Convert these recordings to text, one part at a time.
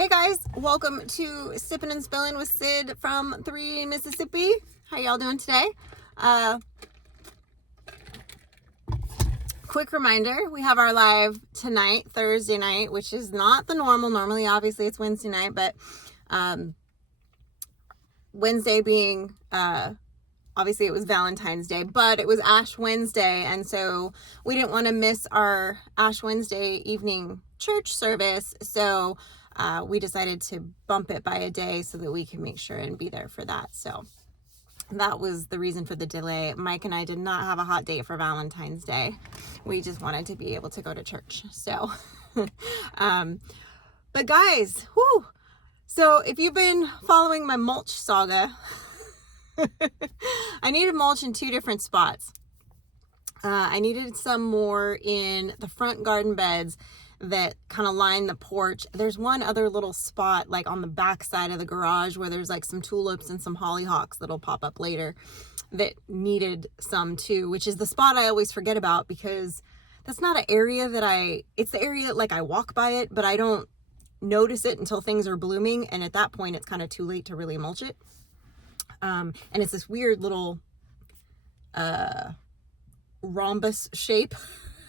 Hey guys, welcome to Sippin' and Spillin' with Sid from 3 Mississippi. How y'all doing today? Quick reminder, we have our live tonight, Thursday night, which is not the normal. Normally, obviously, it's Wednesday night, but Wednesday being, obviously it was Valentine's Day, but it was Ash Wednesday, and so we didn't want to miss our Ash Wednesday evening church service, so we decided to bump it by a day so that we can make sure and be there for that. So that was the reason for the delay. Mike and I did not have a hot date for Valentine's Day. We just wanted to be able to go to church. So, but guys, whoo. So if you've been following my mulch saga, I needed mulch in 2 different spots. I needed some more in the front garden beds that kind of line the porch. There's one other little spot like on the back side of the garage where there's like some tulips and some hollyhocks that'll pop up later that needed some too, which is the spot I always forget about because that's not an area that it's the area like I walk by it, but I don't notice it until things are blooming. And at that point, it's kind of too late to really mulch it. And it's this weird little rhombus shape.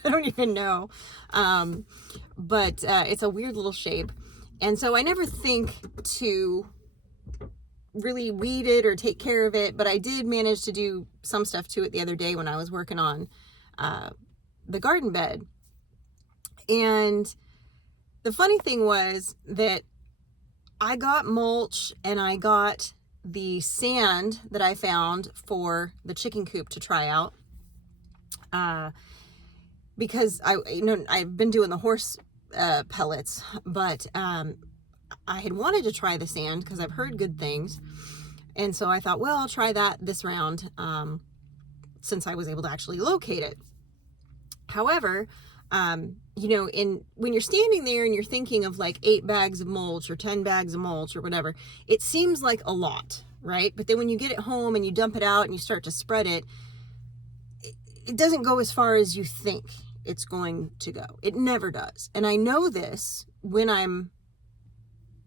I don't even know. But it's a weird little shape. And so I never think to really weed it or take care of it, but I did manage to do some stuff to it the other day when I was working on the garden bed. And the funny thing was that I got mulch and I got the sand that I found for the chicken coop to try out. Because I've been doing the horse pellets, but I had wanted to try the sand because I've heard good things. And so I thought, well, I'll try that this round since I was able to actually locate it. However, when you're standing there and you're thinking of like 8 bags of mulch or 10 bags of mulch or whatever, it seems like a lot, right? But then when you get it home and you dump it out and you start to spread it, it doesn't go as far as you think it's going to go. It never does. And I know this when I'm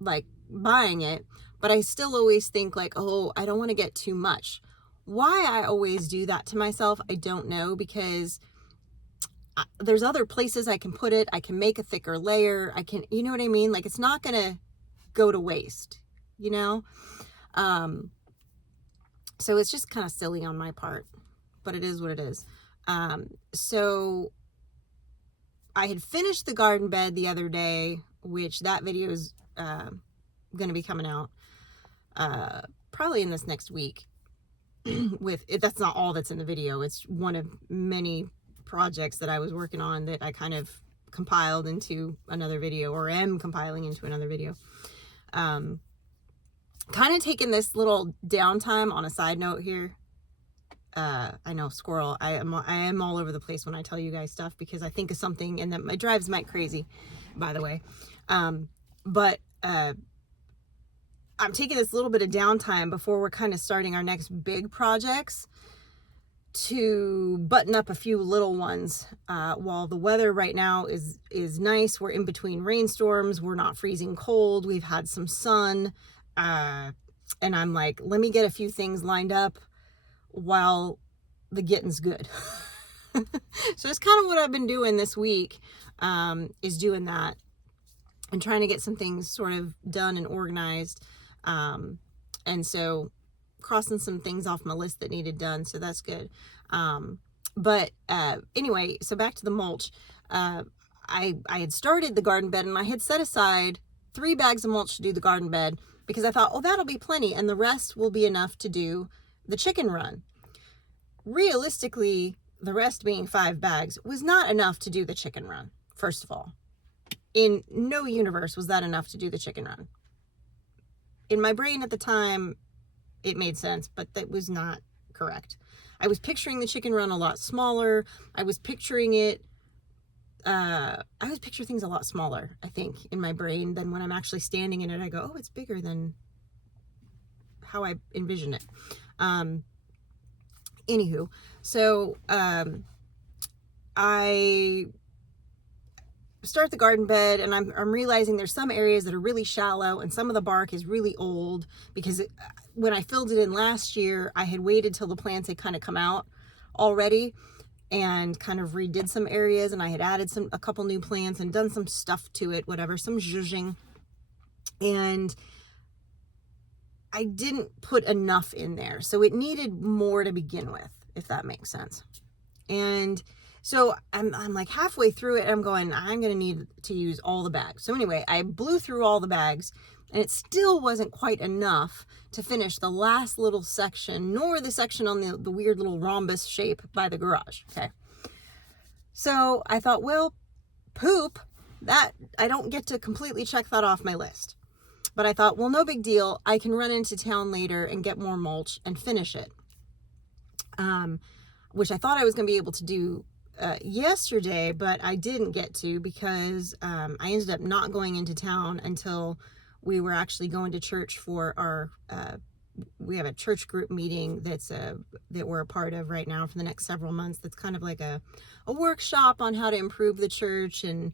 like buying it, but I still always think like, oh, I don't want to get too much. Why I always do that to myself, I don't know, because there's other places I can put it. I can make a thicker layer. I can, you know what I mean? Like it's not going to go to waste, you know? So it's just kind of silly on my part, but it is what it is. So I had finished the garden bed the other day, which that video is going to be coming out probably in this next week. That's not all that's in the video. It's one of many projects that I was working on that I kind of compiled into another video, or am compiling into another video. Kind of taking this little downtime on a side note here. I know, squirrel. I am all over the place when I tell you guys stuff because I think of something and then my drives Mike crazy, by the way. But I'm taking this little bit of downtime before we're kind of starting our next big projects to button up a few little ones. While the weather right now is nice, we're in between rainstorms. We're not freezing cold. We've had some sun. And I'm like, let me get a few things lined up while the getting's good. So it's kind of what I've been doing this week, is doing that and trying to get some things sort of done and organized. And so crossing some things off my list that needed done. So that's good. But anyway, so back to the mulch. I had started the garden bed and I had set aside 3 bags of mulch to do the garden bed because I thought, oh, that'll be plenty. And the rest will be enough to do the chicken run. Realistically, the rest being 5 bags was not enough to do the chicken run. First of all, in no universe was that enough to do the chicken run. In my brain at the time, it made sense, but that was not correct. I was picturing the chicken run a lot smaller. I was picturing things a lot smaller, I think, in my brain than when I'm actually standing in it. I go, oh, it's bigger than how I envision it. Anywho, so I start the garden bed, and I'm realizing there's some areas that are really shallow and some of the bark is really old because when I filled it in last year, I had waited till the plants had kind of come out already and kind of redid some areas, and I had added a couple new plants and done some stuff to it, whatever, some zhuzhing, and I didn't put enough in there. So it needed more to begin with, if that makes sense. And so I'm like halfway through it, I'm going to need to use all the bags. So anyway, I blew through all the bags, and it still wasn't quite enough to finish the last little section, nor the section on the weird little rhombus shape by the garage. Okay. So I thought, well, poop, that I don't get to completely check that off my list. But I thought, well, no big deal. I can run into town later and get more mulch and finish it. Which I thought I was going to be able to do yesterday, but I didn't get to because I ended up not going into town until we were actually going to church for our, we have a church group meeting that we're a part of right now for the next several months. That's kind of like a workshop on how to improve the church and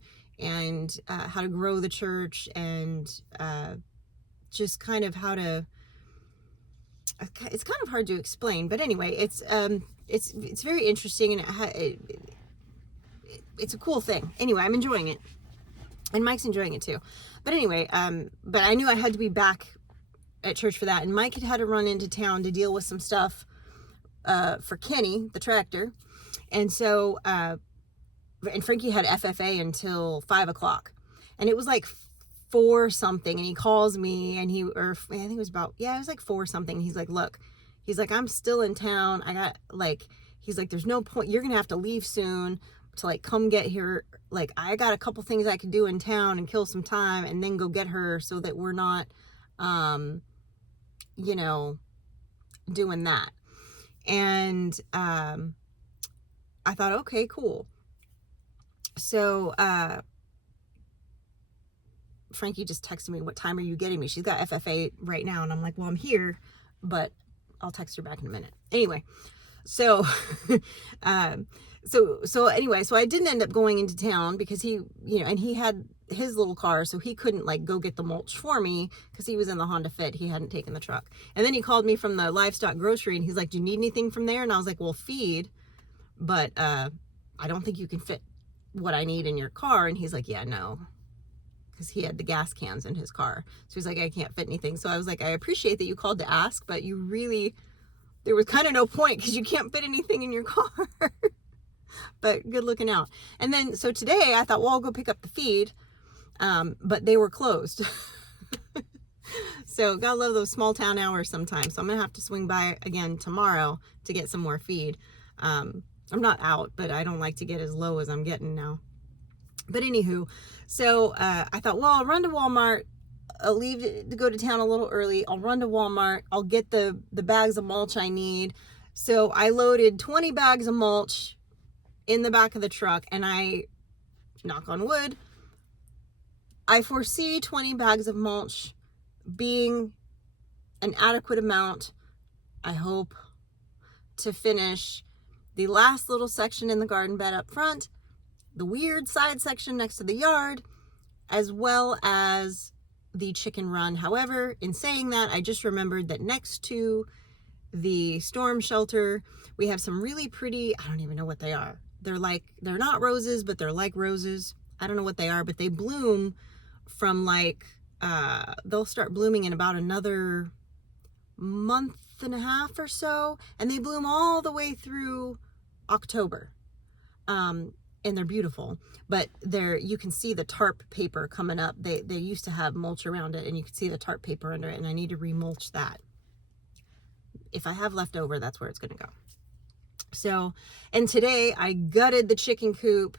how to grow the church and just kind of how to, it's kind of hard to explain, but anyway, it's very interesting, and it's a cool thing. Anyway, I'm enjoying it, and Mike's enjoying it too. But anyway, but I knew I had to be back at church for that, and Mike had to run into town to deal with some stuff for Kenny, the tractor, and so and Frankie had FFA until 5 o'clock, and it was like 4 something, and he calls me, and I think it was it was like 4 something, and he's like, look, he's like, I'm still in town, I got like, he's like, there's no point, you're gonna have to leave soon to like come get here, like I got a couple things I could do in town and kill some time and then go get her so that we're not you know, doing that. And I thought, okay, cool. So Frankie just texted me, what time are you getting me? She's got FFA right now. And I'm like, well, I'm here, but I'll text her back in a minute. Anyway, so so anyway, so I didn't end up going into town because he, you know, and he had his little car, so he couldn't like go get the mulch for me because he was in the Honda Fit. He hadn't taken the truck. And then he called me from the livestock grocery, and he's like, do you need anything from there? And I was like, well, feed, but I don't think you can fit what I need in your car. And he's like, yeah, no, because he had the gas cans in his car. So he's like, I can't fit anything. So I was like, I appreciate that you called to ask, but you really, there was kind of no point because you can't fit anything in your car. But good looking out. And then, so today I thought, well, I'll go pick up the feed. But they were closed. So gotta love those small town hours sometimes. So I'm gonna have to swing by again tomorrow to get some more feed. I'm not out, but I don't like to get as low as I'm getting now. But anywho, so I thought, well, I'll run to Walmart. I'll leave to go to town a little early. I'll run to Walmart. I'll get the bags of mulch I need. So I loaded 20 bags of mulch in the back of the truck, and I, knock on wood, I foresee 20 bags of mulch being an adequate amount, I hope, to finish the last little section in the garden bed up front, the weird side section next to the yard, as well as the chicken run. However, in saying that, I just remembered that next to the storm shelter, we have some really pretty, I don't even know what they are. They're not roses, but they're like roses. I don't know what they are, but they bloom from like, they'll start blooming in about another month and a half or so. And they bloom all the way through October. And they're beautiful, but you can see the tarp paper coming up. They used to have mulch around it, and you can see the tarp paper under it, and I need to remulch that. If I have leftover, that's where it's going to go. So, and today I gutted the chicken coop,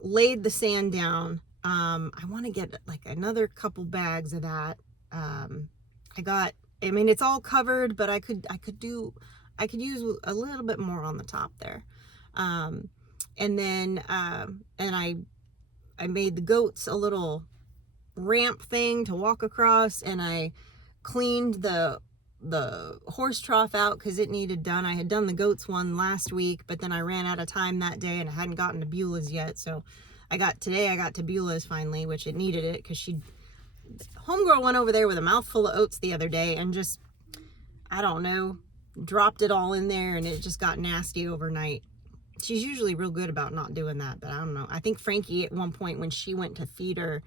laid the sand down. I want to get like another couple bags of that. I mean, it's all covered, but I could use a little bit more on the top there. And then, and I made the goats a little ramp thing to walk across, and I cleaned the horse trough out because it needed done. I had done the goats one last week, but then I ran out of time that day, and I hadn't gotten to Beulah's yet, so I got to Beulah's finally, which it needed it, because homegirl went over there with a mouthful of oats the other day and just, I don't know, dropped it all in there, and it just got nasty overnight. She's usually real good about not doing that, but I don't know. I think Frankie at one point, when she went to feed her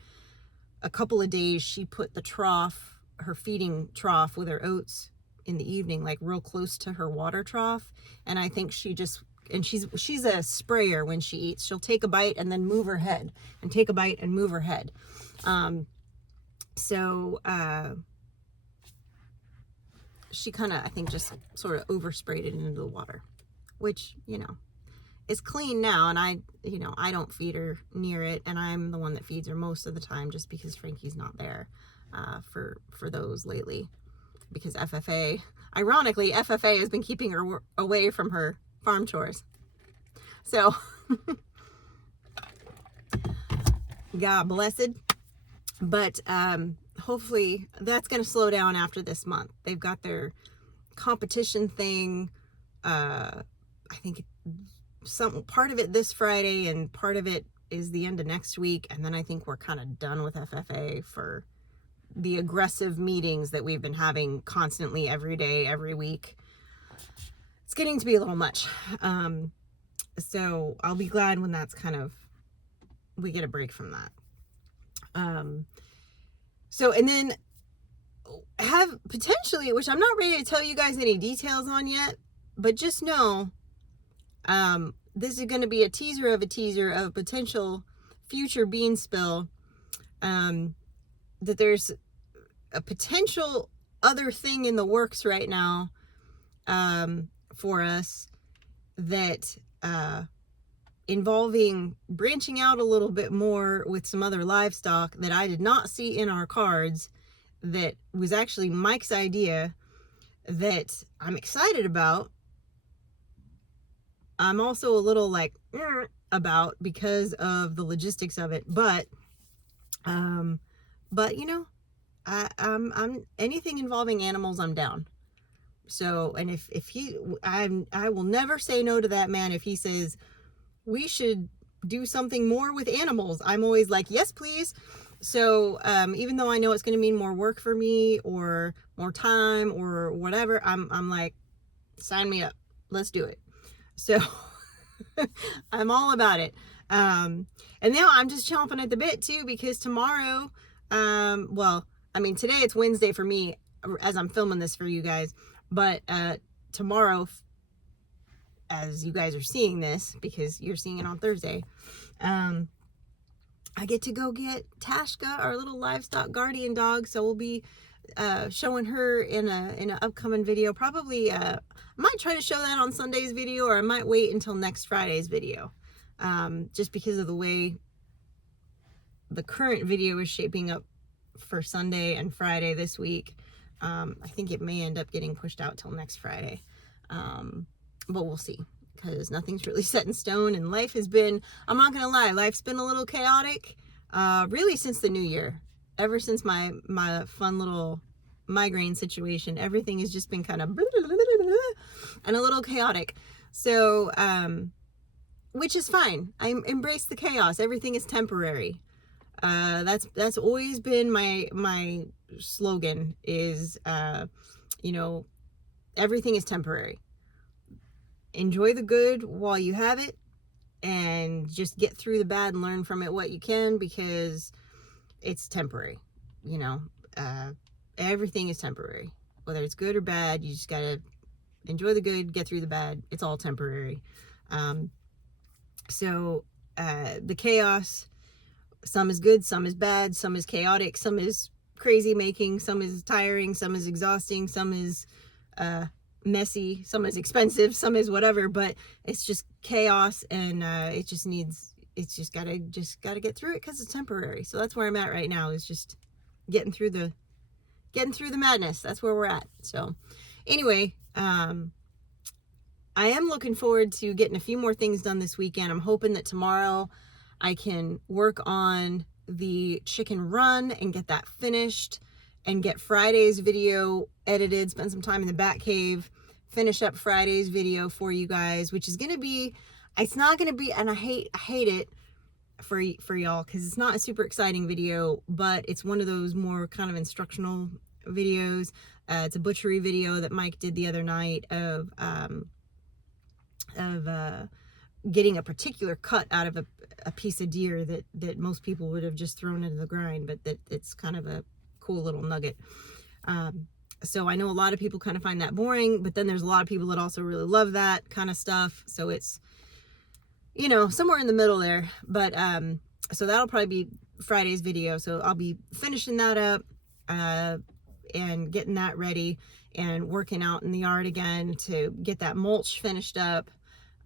a couple of days, she put the trough, her feeding trough with her oats in the evening, like real close to her water trough. And I think she just, and she's a sprayer when she eats. She'll take a bite and then move her head, and take a bite and move her head. She kind of, I think, just sort of oversprayed it into the water, which, you know, is clean now. And I don't feed her near it, and I'm the one that feeds her most of the time, just because Frankie's not there for those lately, because FFA, ironically, FFA has been keeping her away from her farm chores. So God blessed. But hopefully that's going to slow down after this month. They've got their competition thing. I think some part of it this Friday, and part of it is the end of next week. And then I think we're kind of done with FFA for the aggressive meetings that we've been having constantly every day, every week. It's getting to be a little much. So I'll be glad when that's kind of, we get a break from that. So, and then have potentially, which I'm not ready to tell you guys any details on yet, but just know, this is going to be a teaser of a potential future bean spill, that there's a potential other thing in the works right now, for us, that, involving branching out a little bit more with some other livestock that I did not see in our cards, that was actually Mike's idea, that I'm excited about. I'm also a little like about, because of the logistics of it, but you know, I'm anything involving animals, I'm down. So, and if I will never say no to that man if he says we should do something more with animals. I'm always like, yes, please. So, even though I know it's going to mean more work for me, or more time, or whatever, I'm like, sign me up. Let's do it. So I'm all about it. And now I'm just chomping at the bit too, because tomorrow, well, I mean, today it's Wednesday for me as I'm filming this for you guys, but, tomorrow, as you guys are seeing this, because you're seeing it on Thursday, I get to go get Tashka, our little livestock guardian dog. So we'll be showing her in an upcoming video. Probably I might try to show that on Sunday's video, or I might wait until next Friday's video, just because of the way the current video is shaping up for Sunday and Friday this week. I think it may end up getting pushed out till next Friday. But we'll see, because nothing's really set in stone, and life has been, I'm not gonna lie, life's been a little chaotic, really since the new year. Ever since my fun little migraine situation, everything has just been kind of and a little chaotic. So, which is fine. I embrace the chaos. Everything is temporary. That's always been my slogan is, you know, everything is temporary. Enjoy the good while you have it, and just get through the bad and learn from it what you can, because it's temporary. You know, everything is temporary, whether it's good or bad. You just gotta enjoy the good, get through the bad. It's all temporary. So the chaos, some is good, some is bad, some is chaotic, some is crazy making, some is tiring, some is exhausting, some is messy, some is expensive, some is whatever, but it's just chaos, and it's just gotta get through it, because it's temporary. So that's where I'm at right now, is just getting through the madness. That's where we're at. So anyway, I am looking forward to getting a few more things done this weekend. I'm hoping that tomorrow I can work on the chicken run and get that finished, and get Friday's video edited, spend some time in the bat cave, finish up Friday's video for you guys, which is going to be, it's not going to be, and I hate it, for y'all, because it's not a super exciting video, but it's one of those more kind of instructional videos. It's a butchery video that Mike did the other night of getting a particular cut out of a piece of deer that most people would have just thrown into the grind, but that it's kind of a cool little nugget. So I know a lot of people kind of find that boring, but then there's a lot of people that also really love that kind of stuff. So it's, you know, somewhere in the middle there. But so that'll probably be Friday's video. So I'll be finishing that up and getting that ready and working out in the yard again to get that mulch finished up.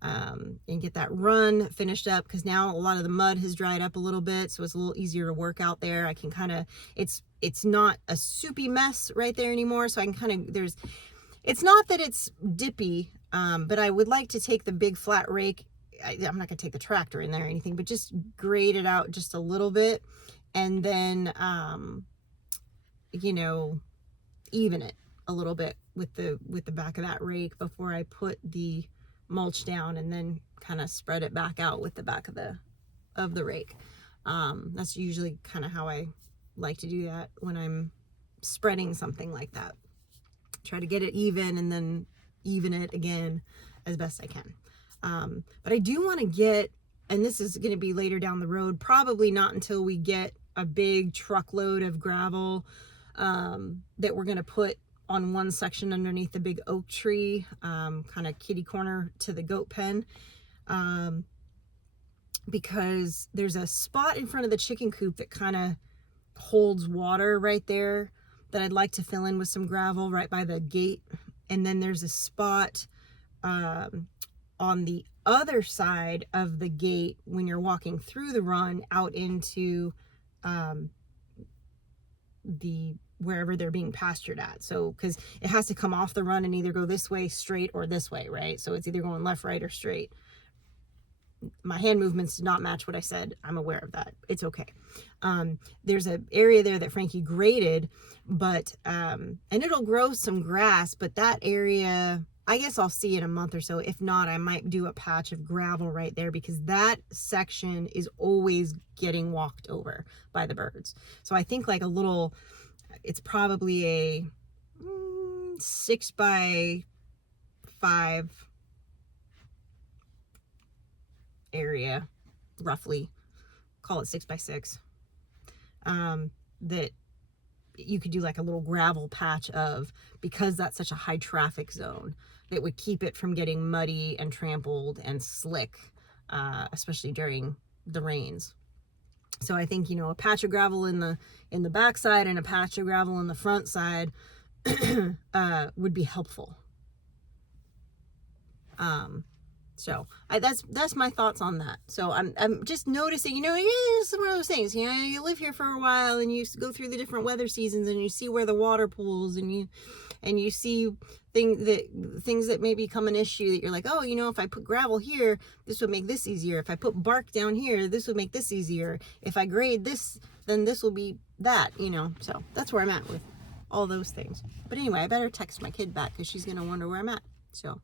And get that run finished up, because now a lot of the mud has dried up a little bit, so it's a little easier to work out there. I can kind of, it's not a soupy mess right there anymore, so I can kind of, it's not that it's dippy, but I would like to take the big flat rake. I'm not gonna take the tractor in there or anything, but just grade it out just a little bit, and then you know, even it a little bit with the back of that rake before I put the mulch down, and then kind of spread it back out with the back of the rake. That's usually kind of how I like to do that when I'm spreading something like that. Try to get it even and then even it again as best I can. But I do want to get, and this is going to be later down the road, probably not until we get a big truckload of gravel that we're going to put on one section underneath the big oak tree, kind of kitty corner to the goat pen, because there's a spot in front of the chicken coop that kind of holds water right there that I'd like to fill in with some gravel right by the gate. And then there's a spot on the other side of the gate when you're walking through the run out into wherever they're being pastured at. So, because it has to come off the run and either go this way straight or this way, right? So it's either going left, right, or straight. My hand movements did not match what I said. I'm aware of that. It's okay. There's an area there that Frankie graded, but and it'll grow some grass, but that area, I guess I'll see in a month or so. If not, I might do a patch of gravel right there, because that section is always getting walked over by the birds. So I think like a little, it's probably a 6x5 area, roughly. Call it 6x6. That you could do like a little gravel patch of, because that's such a high traffic zone, that would keep it from getting muddy and trampled and slick, especially during the rains. So I think, you know, a patch of gravel in the back side and a patch of gravel in the front side would be helpful. So that's my thoughts on that. So I'm just noticing, you know, it's one of those things, you know, you live here for a while and you go through the different weather seasons and you see where the water pools, and you see things that may become an issue that you're like, oh, you know, if I put gravel here, this would make this easier. If I put bark down here, this would make this easier. If I grade this, then this will be that, you know. So that's where I'm at with all those things. But anyway, I better text my kid back because she's going to wonder where I'm at. So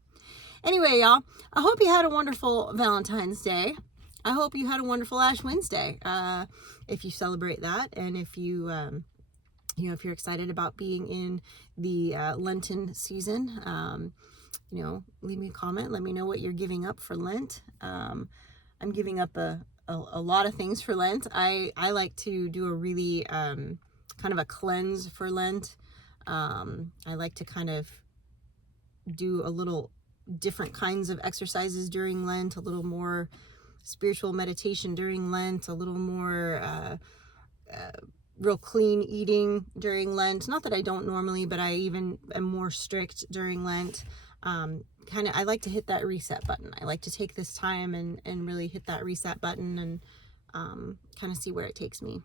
anyway, y'all, I hope you had a wonderful Valentine's Day. I hope you had a wonderful Ash Wednesday, if you celebrate that, and if you, you know, if you're excited about being in the Lenten season, you know, leave me a comment. Let me know what you're giving up for Lent. I'm giving up a lot of things for Lent. I like to do a really kind of a cleanse for Lent. I like to kind of do a little different kinds of exercises during Lent, a little more spiritual meditation during Lent, a little more real clean eating during Lent. Not that I don't normally, but I even am more strict during Lent. I like to hit that reset button. I like to take this time and really hit that reset button and kind of see where it takes me.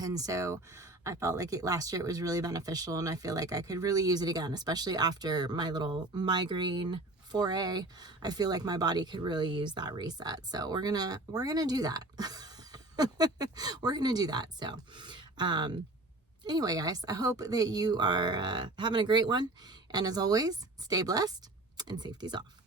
And so I felt like last year it was really beneficial, and I feel like I could really use it again, especially after my little migraine foray. I feel like my body could really use that reset. So we're gonna do that. We're gonna do that. So anyway, guys, I hope that you are having a great one, and as always, stay blessed and safety's off.